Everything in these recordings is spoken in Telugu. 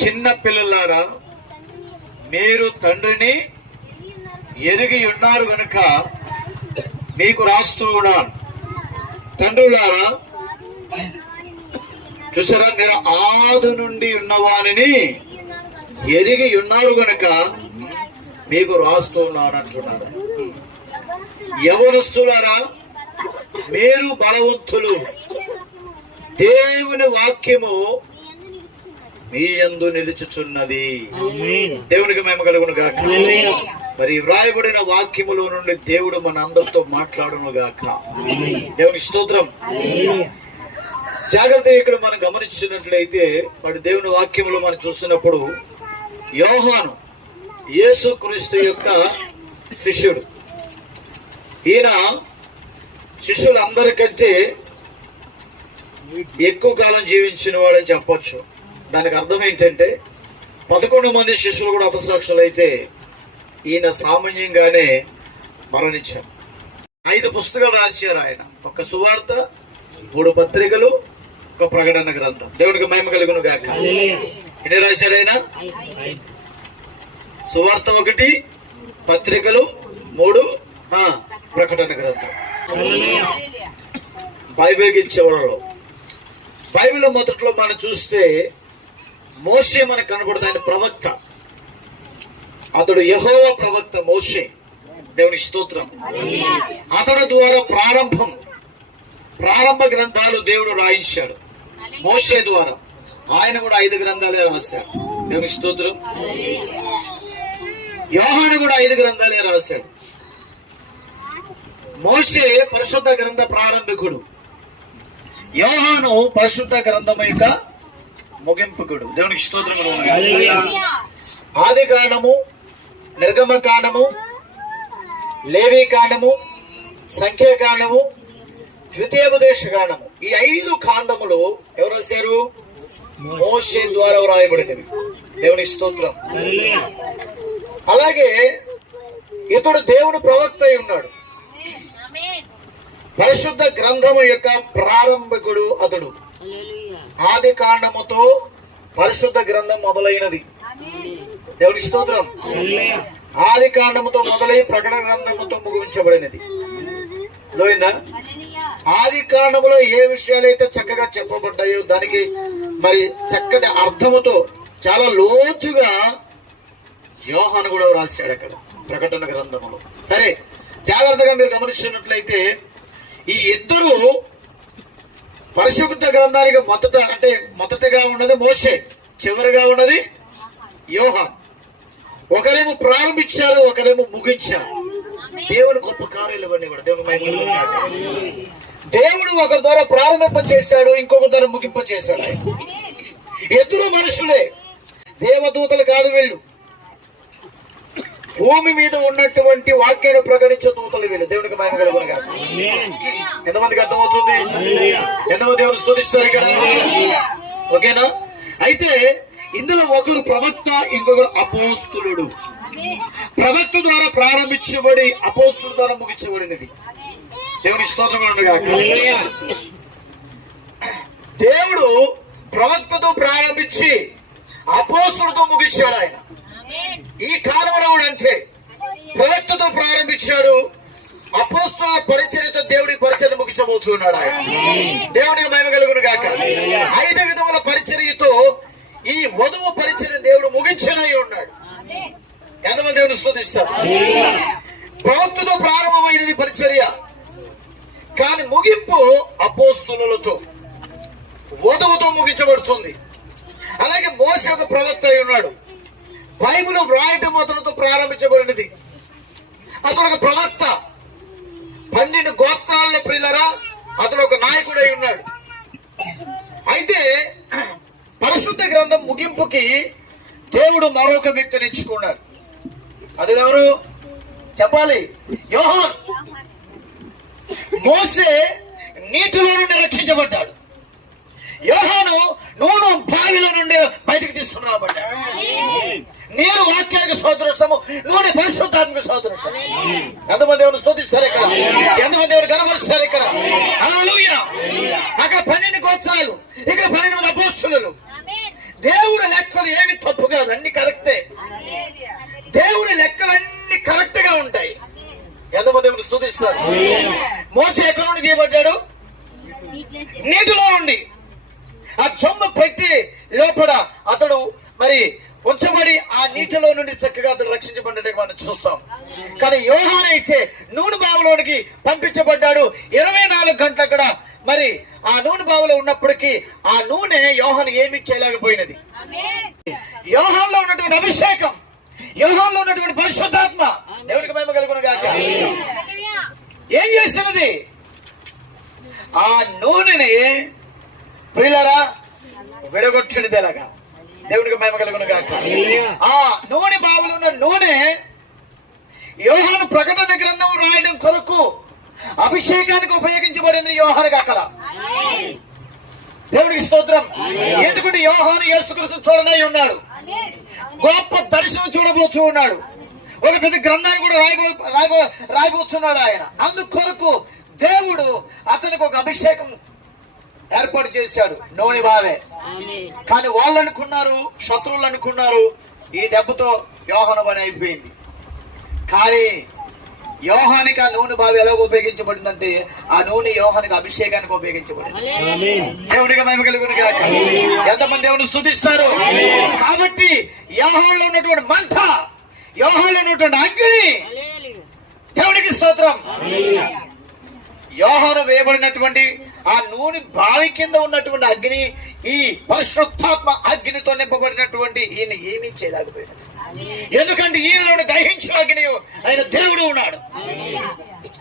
చిన్న పిల్లలారా, మీరు తండ్రిని ఎరిగి ఉన్నారు గనుక మీకు రాస్తూ ఉన్నాను. తండ్రులారా, చూసారా, మీరు ఆది నుండి ఉన్నవానిని ఎరిగి ఉన్నారు గనుక మీకు రాస్తూ ఉన్నాను అంటున్నారు. యవనస్తులారా, మీరు బలవంతులు, దేవుని వాక్యము మీ యందు నిలుచుచున్నది. దేవునికి మహిమ కలుగును గాక. మరి వ్రాయబడిన వాక్యములో నుండి దేవుడు మన అందరితో మాట్లాడును గాక. దేవునికి స్తోత్రం. జాగ్రత్తగా ఇక్కడ మనం గమనించినట్లయితే, మరి దేవుని వాక్యములో మనం చూస్తున్నప్పుడు యోహాను యేసుక్రీస్తు యొక్క శిష్యుడు. ఈయన శిష్యులందరికంటే ఎక్కువ కాలం జీవించిన వాడని చెప్పొచ్చు. దానికి అర్థం ఏంటంటే 11 మంది శిష్యులు కూడా హతసాక్షులైతే ఈయన సామాన్యంగానే మరణించారు. 5 పుస్తకాలు రాశారు ఆయన. ఒక సువార్త, 3 పత్రికలు, ఒక ప్రకటన గ్రంథం. దేవునికి మహిమ కలుగును గాక. ఎన్ని రాశారు ఆయన? సువార్త 1, పత్రికలు 3, ప్రకటన గ్రంథం. బైబిల్కి చివరలో, బైబిల్ మొదట్లో మనం చూస్తే మోషే మనకు కనబడుతుంది. ఆయన ప్రవక్త, అతడు యెహోవా ప్రవక్త మోషే. దేవునికి స్తోత్రం. అతడు ద్వారా ప్రారంభ గ్రంథాలు దేవుడు రాయించాడు మోషే ద్వారా. ఆయన కూడా 5 గ్రంథాలే రాశాడు. దేవునికి స్తోత్రం. యోహాను కూడా 5 గ్రంథాలే రాశాడు. మోషే పరిశుద్ధ గ్రంథ ప్రారంభికుడు, యోహాను పరిశుద్ధ గ్రంథం యొక్క ముగింపుకుడు. దేవునికి స్తోత్రం. ఆది కాండము, నిర్గమ కాండము, లేవి కాండము, సంఖ్యాకాండము, ద్వితీయోపదేశ కాండము, ఈ 5 కాండములు ఎవరు రాశారు? మోషే ద్వారా వ్రాయబడినవి. దేవునికి స్తోత్రం. అలాగే ఇతడు దేవుని ప్రవక్త అయి ఉన్నాడు. పరిశుద్ధ గ్రంథము యొక్క ప్రారంభికుడు అతడు. ఆది కాండముతో పరిశుద్ధ గ్రంథం మొదలైనది. దేవుని స్తోత్రం. ఆది కాండముతో మొదలై ప్రకటన గ్రంథముతో ముగించబడినది. అర్థమైందా? ఆది కాండములో ఏ విషయాలైతే చక్కగా చెప్పబడ్డాయో దానికి మరి చక్కటి అర్థముతో చాలా లోతుగా యోహాను కూడా రాశాడు అక్కడ ప్రకటన గ్రంథములో. సరే, జాగ్రత్తగా మీరు గమనించినట్లయితే ఈ ఇద్దరు పరిశుద్ధ గ్రంథానికి మొదటగా ఉన్నది మోషే, చివరిగా ఉన్నది యోహాను. ఒకరేమో ప్రారంభించారు, ఒకరేమో ముగించారు. దేవుని గొప్ప కార్యాలు ఇవన్నీ కూడా. దేవుడు ఒక ద్వారా ప్రారంభింప చేశాడు, ఇంకొక ద్వారా ముగింప చేశాడు. ఇద్దరు మనుషులే, దేవదూతలు కాదు వీళ్ళు. భూమి మీద ఉన్నటువంటి వాక్యాన్ని ప్రకటించే దూతలు వీళ్ళు. దేవునికి మహిమ కలుగును గాక. ఎంతమందికి అర్థమవుతుంది? ఎంతమంది దేవుని స్తుతిస్తారు ఇక్కడ? ఓకేనా? అయితే ఇందులో ఒకరు ప్రవక్త, ఇంకొకరు అపోస్తులుడు. ప్రవక్త ద్వారా ప్రారంభించబడి అపోస్తుల ద్వారా ముగించబడినది. దేవుని స్తోత్రం గాక. దేవుడు ప్రవక్తతో ప్రారంభించి అపోస్తులతో ముగించాడు. ఆయన ఈ కాలంలో కూడా అంతే. ప్రవక్తతో ప్రారంభించాడు, అపోస్తుల పరిచర్యతో దేవుడి పరిచర్య ముగించబోతున్నాడు ఆయన. దేవునికి మహిమ కలుగును గాక. 5 విధముల పరిచర్యతో ఈ వధువు పరిచర్య దేవుడు ముగించనై ఉన్నాడు. ఎంతమంది దేవుని స్తుతిస్తారు? ప్రవక్తతో ప్రారంభమైనది పరిచర్య, కానీ ముగింపు అపోస్తులతో వధువుతో ముగించబడుతుంది. అలాగే మోషే ఒక ప్రవక్త అయి ఉన్నాడు. బైబిల్ వ్రాయటం అతనితో ప్రారంభించబడినది. అతను ఒక ప్రవక్త. 12 గోత్రాల్లో ప్రియులరా అతడు ఒక నాయకుడు అయి ఉన్నాడు. అయితే పరిశుద్ధ గ్రంథం ముగింపుకి దేవుడు మరొక వ్యక్తిని ఎంచుకున్నాడు. అది ఎవరు చెప్పాలి? యోహాను. మోషే నీటిలో నుండి రక్షించబడ్డాడు. యోహాను నూనె బావిలో నుండి బయటికి తీసుకుని రాబడ్డాడు. నీరు వాక్యానికి సోదరసము, నూనె పరిశుద్ధాత్మక సోదరసము. ఎంతమంది దేవుని స్తుతిస్తారు ఇక్కడ? ఎంతమంది దేవుని కనబరుస్తారు ఇక్కడ? హల్లెలూయా. అక్కడ 12 గోత్రాలు, ఇక్కడ 12 మంది అపోస్తలులు. దేవుడు లెక్కలు ఏ అన్ని కరెక్టే. దేవుని లెక్కలన్నీ కరెక్ట్ గా ఉంటాయి. ఎంతమంది దేవుని స్తుతిస్తారు? మోసే ఎక్కడి నుండి తీయబడ్డాడు? నీటిలో నుండి. ఆ చొమ్మ పెట్టి లోపల అతడు మరి ఉంచబడి ఆ నీటిలో నుండి చక్కగా అతడు రక్షించబడ్డట్టుగా మనం చూస్తాం. కానీ యోహాను అయితే నూనె బావిలోనికి పంపించబడ్డాడు. 24 గంటలు అక్కడ మరి ఆ నూనె బావిలో ఉన్నప్పటికీ ఆ నూనె యోహాను ఏమీ చేయలేకపోయినది. యోహానులో ఉన్నటువంటి అభిషేకం, యోహానులో ఉన్నటువంటి పరిశుద్ధాత్మ దేవునికి మహిమ కలుగును గాక ఏం చేస్తున్నది? ఆ నూనెని ప్రియులారా విడగొట్టినది ఎలాగా? దేవునికి మహిమ కలుగును గాక. ఆ నూనె బావిలో ఉన్న నూనె యోహాను ప్రకటన గ్రంథం రాయడం కొరకు అభిషేకానికి ఉపయోగించబడింది యోహానుకి అక్కడ. దేవునికి స్తోత్రం. ఎందుకంటే యోహాను యేసుక్రీస్తు చూడనై ఉన్నాడు, గొప్ప దర్శనం చూడబోతూ ఉన్నాడు, ఒక పెద్ద గ్రంథాన్ని కూడా రాయబోతున్నాడు ఆయన. అందుకొరకు దేవుడు అతనికి ఒక అభిషేకం ఏర్పాటు చేశాడు, నూనె బావే. కానీ వాళ్ళు అనుకున్నారు, శత్రువులు అనుకున్నారు, ఈ దెబ్బతో యోహాను పని అయిపోయింది. కానీ యోహానికి ఆ నూనె బావి ఎలా ఉపయోగించబడిందంటే ఆ నూనె యోహానికి అభిషేకానికి ఉపయోగించబడింది. దేవునికి మహిమ కలుగును గాక. ఎంతమంది దేవుని స్తుతిస్తారు? కాబట్టి యోహానులో ఉన్నటువంటి మంట, యోహానులో ఉన్నటువంటి అగ్ని, దేవునికి స్తోత్రం. యోహాను వేయబడినటువంటి ఆ నూనె బావి కింద ఉన్నటువంటి అగ్ని ఈ పరిశుద్ధాత్మ అగ్నితో నింపబడినటువంటి ఈయన ఏమీ చేయలేకపోయినది. ఎందుకంటే ఈయనలోని దహించిన అగ్ని ఆయన దేవుడు ఉన్నాడు.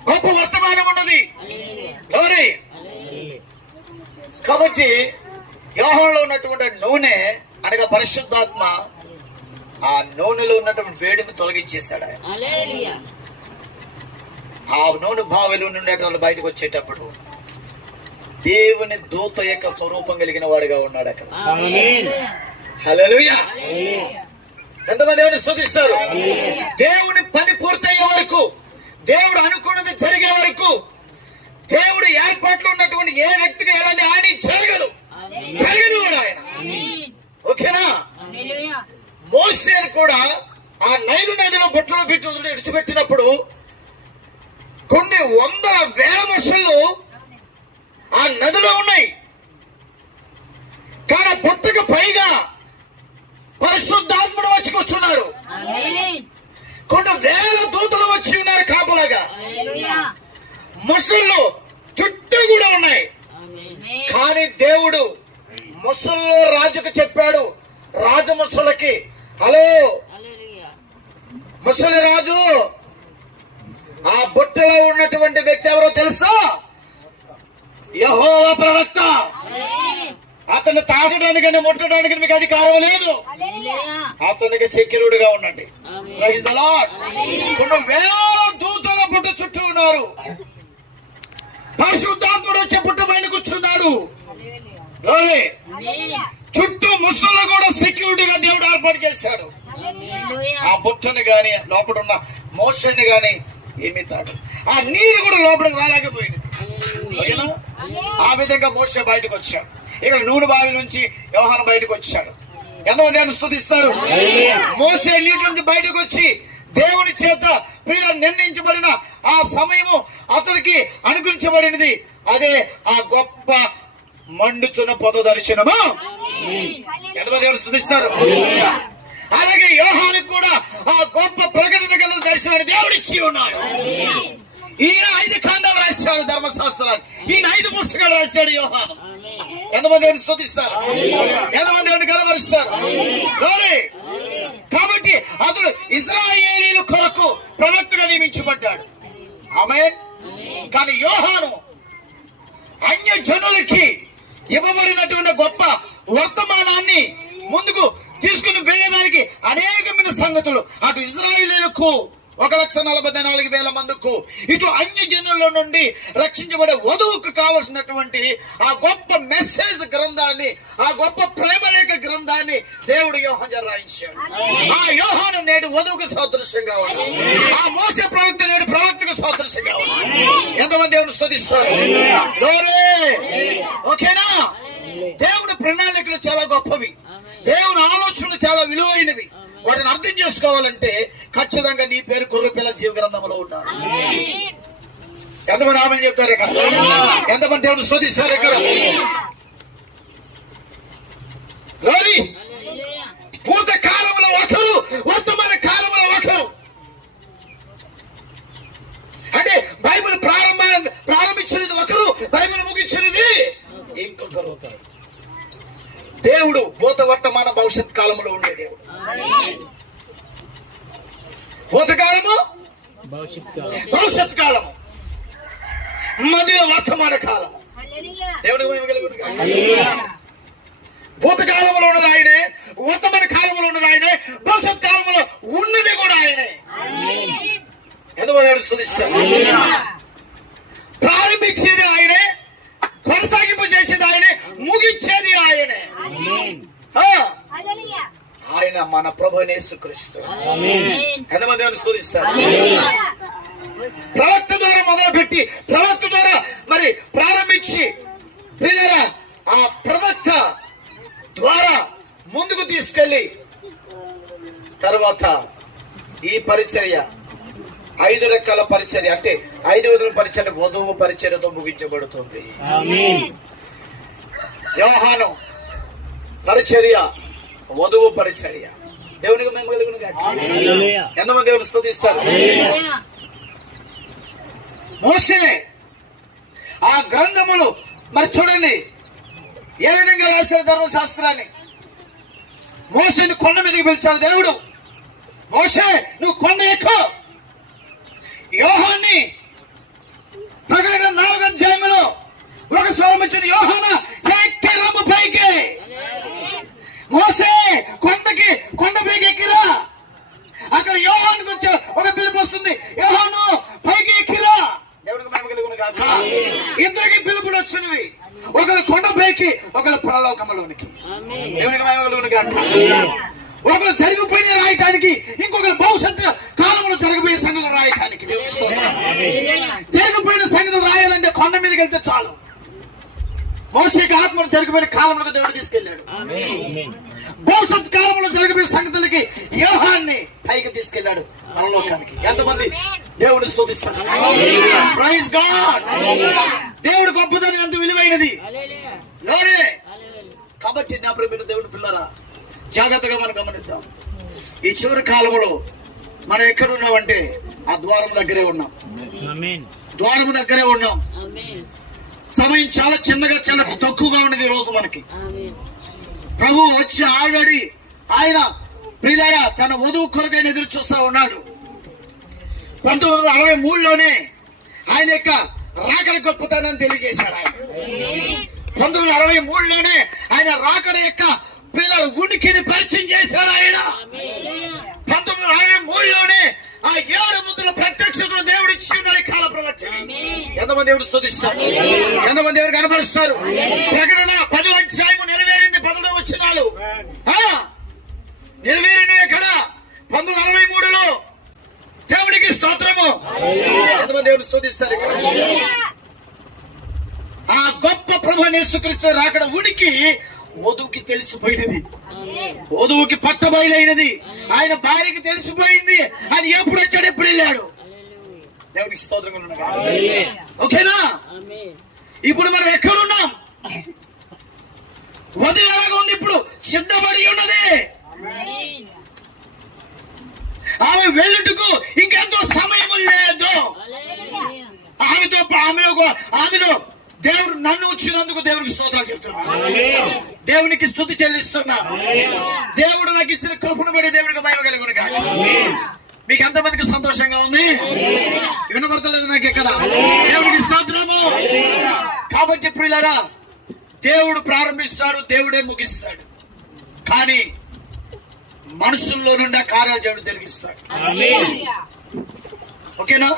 గొప్ప వర్తమానం ఉన్నది. కాబట్టి యోహానులో ఉన్నటువంటి నూనె అనగా పరిశుద్ధాత్మ ఆ నూనెలో ఉన్నటువంటి వేడిని తొలగించేశాడు ఆయన. ఆ నూనె బావిలో నుండి వాళ్ళు బయటకు వచ్చేటప్పుడు దేవుని దూత యొక్క స్వరూపం కలిగిన వాడుగా ఉన్నాడు అక్కడ. హల్లెలూయా. ఎంతమంది దేవుని స్తుతిస్తారు? దేవుని పని పూర్తయ్యే వరకు, దేవుడు అనుకున్నది జరిగే వరకు, దేవుడు ఏర్పాట్లు ఉన్నటువంటి ఏ వ్యక్తికి ఎలాంటి హాని జరగని వాడు ఆయన. ఓకేనా? మోసేను కూడా ఆ నైలు నదిలో బుట్టలో పెట్టి విడిచిపెట్టినప్పుడు కొన్ని 100,000 మొసళ్ళు ఆ నదిలో ఉన్నాయి. కానీ బుట్టకు పైగా పరిశుద్ధాత్ముడు వచ్చి కూర్చున్నారు. కొన్ని 1000 దూతలు వచ్చి ఉన్నారు కాపులాగా. ముసళ్ళు చుట్టూ కూడా ఉన్నాయి. కానీ దేవుడు ముసల్లో రాజుకు చెప్పాడు, రాజముసలకి, హలో ముసలి రాజు, ఆ బుట్టలో ఉన్నటువంటి వ్యక్తి ఎవరో తెలుసా? యెహోవా ప్రవక్త. అతన్ని తాకడానికి ముట్టడానికి మీకు అధికారం లేదు. అతనికి చెక్కిరుడుగా ఉండండి. Praise the lord. కొన్ని 1000 దూతల బుట్ట చుట్టూ ఉన్నారు. పరిశుద్ధాత్ముడు వచ్చే బుట్ట పైన కూర్చున్నాడు. చుట్టూ ముసళ్ళు కూడా సెక్యూరిటీగా దేవుడు ఏర్పాటు చేశాడు. ఆ బుట్టని గాని లోపల ఉన్న మోషన్ని గాని ఏమీ తాడు. ఆ నీరు కూడా లోపలికి రాలేకపోయింది. ఓకేనా? ఆ విధంగా మోషే బయటకు వచ్చాడు. ఇక్కడ నూనె బావి నుంచి యోహాను బయటకు వచ్చాడు. ఎంతమంది దేవుని స్తుతిస్తారు? మోసే నీటి నుంచి బయటకు వచ్చి దేవుని చేత ప్రియులు నిర్ణయించబడిన ఆ సమయము అతనికి అనుగ్రహించబడినది. అదే ఆ గొప్ప మండుచున్న పొద దర్శనము. ఎంతమంది దేవుని స్తుతిస్తారు? అలాగే యోహానుకు కూడా ఆ గొప్ప ప్రకటన గల దర్శనాన్ని దేవుడిచ్చి ఉన్నాడు. ఈయన 5 ఖండాలు రాశాడు ధర్మశాస్త్రాన్ని. ఈయన 5 పుస్తకాలు రాశాడు యోహాను. ఎంతమంది దేవుని స్తుతిస్తారు? ఎంతమంది దేవుని కనబరుస్తారు? కాబట్టి అతడు ఇశ్రాయేలీయుల కొరకు ప్రవక్తగా నియమించబడ్డాడు. ఆమేన్. కానీ యోహాను అన్య జనులకి ఇవ్వబడినటువంటి గొప్ప వర్తమానాన్ని ముందుకు తీసుకుని వెళ్ళేదానికి అనేకమైన సంగతులు, అటు ఇశ్రాయేలీయులకు 1,44,000 మందికు, ఇటు అన్య జనుల నుండి రక్షించబడే వధువుకు కావలసినటువంటి ఆ గొప్ప మెసేజ్ గ్రంథాన్ని, ఆ గొప్ప ప్రేమలేఖ గ్రంథాన్ని దేవుడు యోహాను రాయించాడు. ఆ యోహాను నేడు వధువుకు సాదృశ్యంగా ఉన్నాడు. ఆ మోసే ప్రవక్త నేడు ప్రవక్తకు సాదృశ్యంగా ఉన్నాడు. ఎంతమంది దేవుని స్తుతిస్తారు? ఓకేనా? దేవుడి ప్రణాళికలు చాలా గొప్పవి. దేవుని ఆలోచనలు చాలా విలువైనవి. అర్థం చేసుకోవాలంటే ఖచ్చితంగా నీ పేరు గొర్రెపిల్ల జీవ గ్రంథంలో ఉండాలి. ఎంతమంది ఆమె చెప్తారు ఇక్కడ? ఎంతమంది దేవుని స్తుతిస్తారు ఇక్కడ? భూత కాలంలో ఒకరు, వర్తమాన కాలంలో ఒకరు. అంటే బైబిల్ ప్రారంభించినది ఒకరు, బైబిల్ ముగించినది ఇంకొకరు. దేవుడు భూత వర్తమాన భవిష్యత్ కాలంలో ఉండే దేవుడు. భూతకాలము, భవిష్యత్ కాలము, మధ్యలో వర్తమాన కాలము. దేవుడికి మహిమ కలుగును గాక. భూతకాలంలో ఉన్నది ఆయనే, వర్తమాన కాలంలో ఉన్నది ఆయనే, భవిష్యత్ కాలంలో ఉన్నది కూడా ఆయనే. ఎంతమంది స్తుతిస్తారు? ప్రారంభించేది ఆయనే, కొనసాగింపు చేసేది ఆయనే, ముగించేది ఆయనే. ఆయన మన ప్రభువు యేసుక్రీస్తు. ఎంతమంది స్తుతిస్తారు? ప్రవక్త ద్వారా మొదలుపెట్టి, ప్రవక్త ద్వారా మరి ప్రారంభించి, ప్రియులారా ఆ ప్రవక్త ద్వారా ముందుకు తీసుకెళ్లి తర్వాత ఈ పరిచర్య 5 రకాల పరిచర్య, అంటే 5 రోజుల పరిచర్య వధువు పరిచర్యతో ముగించబడుతుంది. యోహాను పరిచర్య, వధువు పరిచర్య. దేవునికి మేము కలుగును గాక. ఎంతమంది దేవుని స్తుతిస్తారు? మోషే ఆ గ్రంథములు మరి చూడండి ఏ విధంగా రాశాడు ధర్మశాస్త్రాన్ని. మోషేని కొండ మీదకి పిలిచాడు దేవుడు. మోషే నువ్వు కొండ ఎక్కు. యోహాన్ని ప్రకటన 4వ అధ్యాయంలో ఒక స్వరం ఇచ్చిన యోహానా ఎక్కిరమ్ము పైకి. మోషే కొండ పైకి ఎక్కిరా. అక్కడ యోహానికి వచ్చే ఒక పిలుపు వస్తుంది, యోహాను పైకి ఎక్కిరా. దేవుడికి మేము కలుగును గాక. ఇద్దరికి పిలుపులు వచ్చినవి, ఒకరు కొండపైకి, ఒకరు పరలోకములోనికి. దేవునికి మేము కలుగును గాక. ఒకరు జరిగిపోయిన రాయటానికి, ఇంకొకరు భవిష్యత్తు కాలంలో జరగబోయే సంగతులు రాయటానికి. దేవుని స్తోత్రం. జరిగిపోయిన సంగతులు రాయాలంటే కొండ మీదకి వెళ్తే చాలు. మోషేకి ఆత్మను జరిగిపోయిన కాలంలో దేవుడు తీసుకెళ్లాడు. భవిష్యత్ కాలంలో జరిగిపోయే సంగతులకి యోహాన్ని పైకి తీసుకెళ్లాడు, పరలోకానికి. ఎంతమంది దేవుని స్తుతిస్తారు? Praise God. దేవుడు గొప్పదని అంత విలువైనది. కాబట్టి నా ప్రియమైన దేవుని పిల్లరా, జాగ్రత్తగా మనం గమనిద్దాం. ఈ చివరి కాలంలో మనం ఎక్కడున్నామంటే ఆ ద్వారం దగ్గరే ఉన్నాం. ద్వారం దగ్గరే ఉన్నాం. సమయం చాలా చిన్నగా, చాలా తక్కువగా ఉన్నది ఈ రోజు మనకి. ప్రభు వచ్చి ఆల్రెడీ ఆయన ప్రియులారా తన వధువు కొరకైన ఎదురు చూస్తా ఉన్నాడు. 1963లోనే ఆయన యొక్క రాకడ గొప్పతనాన్ని తెలియజేశాడు. ఆయన 1963లోనే ఆయన రాకడ యొక్క పిల్లల ఉనికిని పరిచయం చేశాడు. ఆయన 1963లోనే ఆ 7 ముద్రల ప్రత్యక్షతను దేవుడు ఇచ్చి ఉన్నాడు. కాల ప్రవచన ఎంతమంది దేవుడు స్తుతిస్తారు? ఎంతమంది దేవుడు కనపరుస్తారు? ప్రకటన 10వ అధ్యాయము నెరవేరింది. 11వ వచనాలు నెరవేరిన ఎక్కడ? 1963లో. దేవుడికి స్తోత్రము. ఎంతమంది దేవుడు స్తుతిస్తారు? ఇక్కడ ఆ గొప్ప ప్రభువైన యేసుక్రీస్తు రాకడ ఉనికి వధువుకి తెలిసిపోయినది, వధువుకి పట్టబయలైనది, ఆయన భార్యకి తెలిసిపోయింది. ఆయన ఎప్పుడు వచ్చాడు, ఎప్పుడు వెళ్ళాడు. దేవుడికి స్తోత్రం. ఓకేనా? ఇప్పుడు మనం ఎక్కడున్నాం? వధువు ఎలాగా ఉంది? ఇప్పుడు సిద్ధపడి ఉన్నది. ఆమె వెళ్ళుటకు ఇంకెంతో సమయం లేదు. ఆమెలో దేవుడు నన్ను వచ్చినందుకు దేవుడికి స్తోత్రాలు చెప్తున్నాను. దేవునికి స్తుతి చెల్లిస్తున్నాను. దేవుడు నాకు ఇచ్చిన కృపను బట్టి దేవుడికి మహిమ కలుగును గాక. మీకు ఎంతమందికి సంతోషంగా ఉంది? వినపడతలేదు నాకు ఎక్కడ. దేవుడికి స్తోత్రము. కాబట్టి ప్రియులారా, దేవుడు ప్రారంభిస్తాడు, దేవుడే ముగిస్తాడు. కానీ మనుషుల్లో నుండి ఆ కార్యాలు దేవుడు జరిగిస్తాడు. ఓకేనా?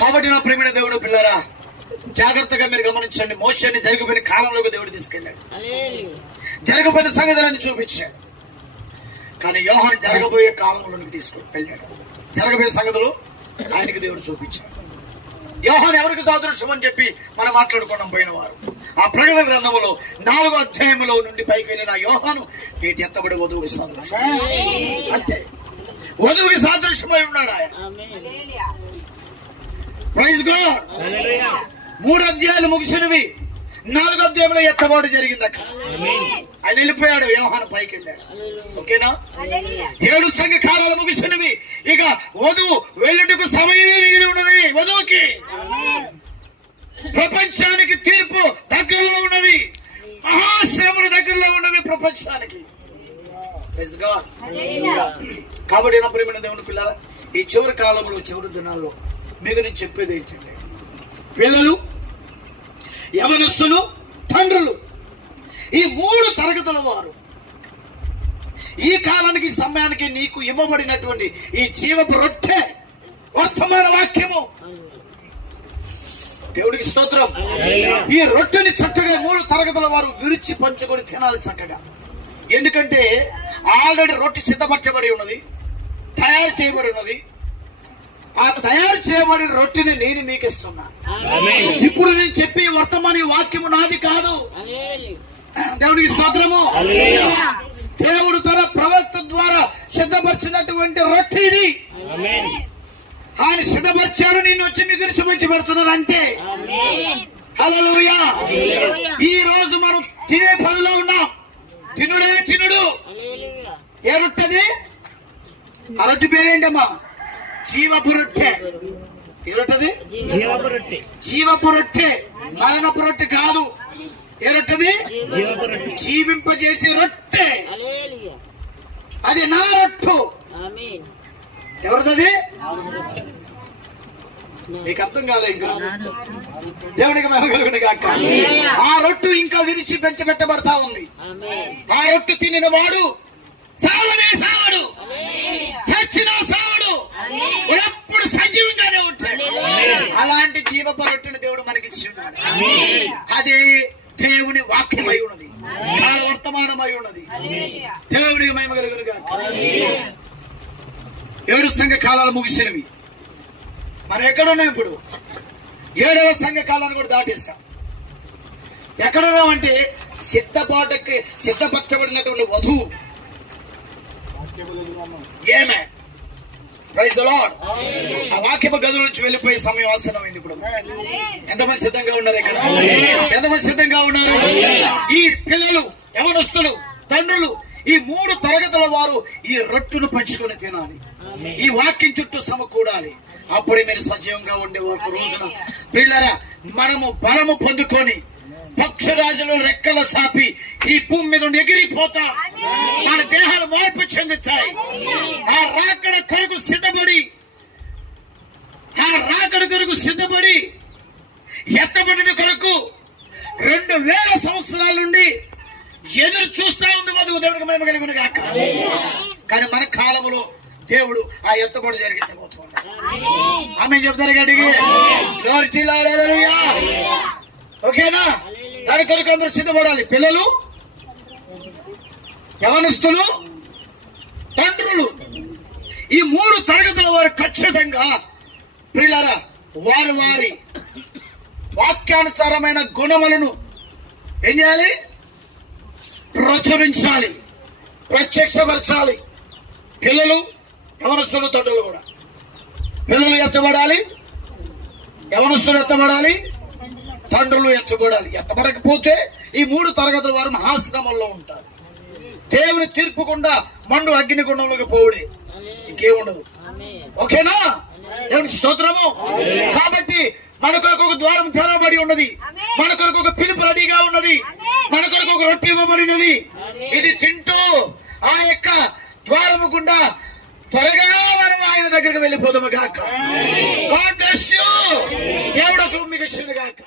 కాబట్టి నా ప్రియమైన దేవుడు పిల్లరా, జాగ్రత్తగా మీరు గమనించండి. మోషేని జరిగిపోయిన కాలంలోకి దేవుడు తీసుకెళ్ళాడు, జరగబోయిన సంగతులన్నీ చూపించాడు. కానీ యోహాను జరగబోయే కాలంలోనికి తీసుకెళ్ళాడు. జరగబోయే సంగతులు ఆయనకి దేవుడు చూపించాడు. యోహాను ఎవరికి సాదృశ్యం అని చెప్పి మనం మాట్లాడుకోవడం పోయిన వారు. ఆ ప్రకటన గ్రంథములో 4వ అధ్యాయంలో నుండి పైకి వెళ్ళిన యోహాను నేటి ఎత్తబడి వధువుకి సాదృశ్యం. అంతే, వధువుకి సాదృశ్యమై ఉన్నాడు ఆయన. Praise God. 3 అధ్యాయాలు ముగిసినవి, 4వ అధ్యాయంలో ఎత్తబాటు జరిగింది. అక్కడ ఆయన వెళ్ళిపోయాడు, యోహాను పైకి వెళ్ళాడు. ఓకేనా? 7 సంఘ కాలాలు ముగిసినవి. ఇక వధువు వెళ్ళుటకు సమయమే మిగిలి ఉన్నది. వధువుకి ప్రపంచానికి తీర్పు దగ్గరలో ఉన్నది, మహాశ్రమల దగ్గరలో ఉన్నవి ప్రపంచానికి. కాబట్టి నా ప్రియమైన దేవుని పిల్లల, ఈ చివరి కాలంలో, చివరి దినాల్లో మీకు నేను చెప్పేది ఏంటంటే, పిల్లలు, యవనస్తులు, తండ్రులు, ఈ 3 తరగతుల వారు ఈ కాలానికి, సమయానికి నీకు ఇవ్వబడినటువంటి ఈ జీవపు రొట్టె వర్తమాన వాక్యము, దేవుడికి స్తోత్రం. ఈ రొట్టెని చక్కగా 3 తరగతుల వారు విరిచి పంచుకొని తినాలి చక్కగా. ఎందుకంటే ఆల్రెడీ రొట్టె సిద్ధపరచబడి ఉన్నది, తయారు చేయబడి ఉన్నది. ఆ తయారు చేయబడిన రొట్టెని నేను మీకు ఇస్తున్నా. ఇప్పుడు నేను చెప్పే వర్తమాన వాక్యము నాది కాదు, దేవునికి స్తోత్రము. దేవుడు తన ప్రవక్త ద్వారా సిద్ధపరిచినటువంటి రొట్టె ఇది. ఆయన సిద్ధపరిచాడు, నేను వచ్చి మీ గురించి మంచి పెడుతున్నాను అంతే. హల్లెలూయా. ఈ రోజు మనం తినే పనిలో ఉన్నాం. తినుడే తినుడు. ఏ రొట్టెది? ఆ రొట్టె పేరేంటమ్మా? జీవపు రొట్టె. ఏ రొట్టెది? జీవపు రొట్టె, మరణపు రొట్టె కాదు. ఏ రొట్టెది? జీవింపజేసే రొట్టె. అది నా రొట్టు. ఎవరిది? మీకు అర్థం కాదు ఇంకా. దేవునికి మహిమ కలుగును గాక. ఆ రొట్టు ఇంకా విరిచి పెంచబెట్టబడతా ఉంది. ఆ రొట్టు తినిన వాడు సావనే సావడు, సచ్చినా సావడు, ఎప్పుడు సజీవంగానే ఉంటాడు. అలాంటి జీవపు రొట్టెను దేవుడు మనకి ఇచ్చిండు. అది దేవుని వాక్యమై ఉన్నది, కాల వర్తమానమై ఉన్నది. దేవునికి మహిమ కలుగును గాక. 7 సంఘ కాలాలు ముగిసినవి. మనం ఎక్కడున్నాం ఇప్పుడు? 7వ సంఘ కాలాన్ని కూడా దాటేస్తాం. ఎక్కడున్నామంటే సిద్ధపరచబడినటువంటి వధువు. ఆమేన్. Praise the Lord. ఆ వాక్యపు గదుల నుంచి వెళ్ళిపోయే సమయం ఆసన్నమైంది. ఇప్పుడు ఎంతమంది సిద్ధంగా ఉన్నారు? ఇక్కడ ఎంతమంది సిద్ధంగా ఉన్నారు? ఈ పిల్లలు, యవనస్తులు, తండ్రులు, ఈ 3 తరగతుల వారు ఈ రొట్టెను పంచుకొని తినాలి. ఈ వాక్యం చుట్టూ సమకూడాలి. అప్పుడే మీరు సజీవంగా ఉండే ఒక రోజున పిల్లరా మనము బలము పొందుకొని పక్షరాజులు రెక్కల సాపి ఈ భూమి మీద ఎగిరిపోతాం. మన దేహాలు మార్పు చెందుతాయి. ఆ రాకడ కొరకు సిద్ధపడి ఎత్తబడిన కొరకు 2000 సంవత్సరాల నుండి ఎదురు చూస్తా ఉంది వధువు. దేవునికి మహిమ కలుగును గాక. కానీ మన కాలంలో దేవుడు ఆ ఎత్తబడి జరిగించబోతున్నాడు. ఆమె చెప్తారు గడిగి. ఓకేనా? దాని కొరకు అందరూ సిద్ధపడాలి. పిల్లలు, యవనస్తులు, తండ్రులు, ఈ 3 తరగతుల వారు ఖచ్చితంగా పిల్లరా వారి వారి వాక్యానుసారమైన గుణములను ఏం చేయాలి? ప్రచురించాలి, ప్రత్యక్షపరచాలి. పిల్లలు, యవనస్తులు, తండ్రులు కూడా. పిల్లలు ఎత్తబడాలి, యవనస్తులు ఎత్తబడాలి, తండ్రులు ఎత్తబడాలి. ఎత్తబడకపోతే ఈ 3 తరగతుల వారు మహాశ్రమంలో ఉంటారు. దేవుని తీర్పుకుండా మండు అగ్నిగుండంలోకి పోవుడే, ఇంకేముండదు. ఓకేనా? దేవునికి స్తోత్రము. కాబట్టి మన కొరకు ఒక ద్వారం తెరవబడి ఉన్నది, మన కొరకు ఒక పిలుపు రెడీగా ఉన్నది, మన కొరకు ఒక రొట్టె ఇవ్వబడినది. ఇది తింటూ ఆ యొక్క ద్వారము గుండా త్వరగా మనం ఆయన దగ్గరికి వెళ్ళిపోదాము గాక. God bless you. దేవుడు మీకు ఇచ్చును గాక.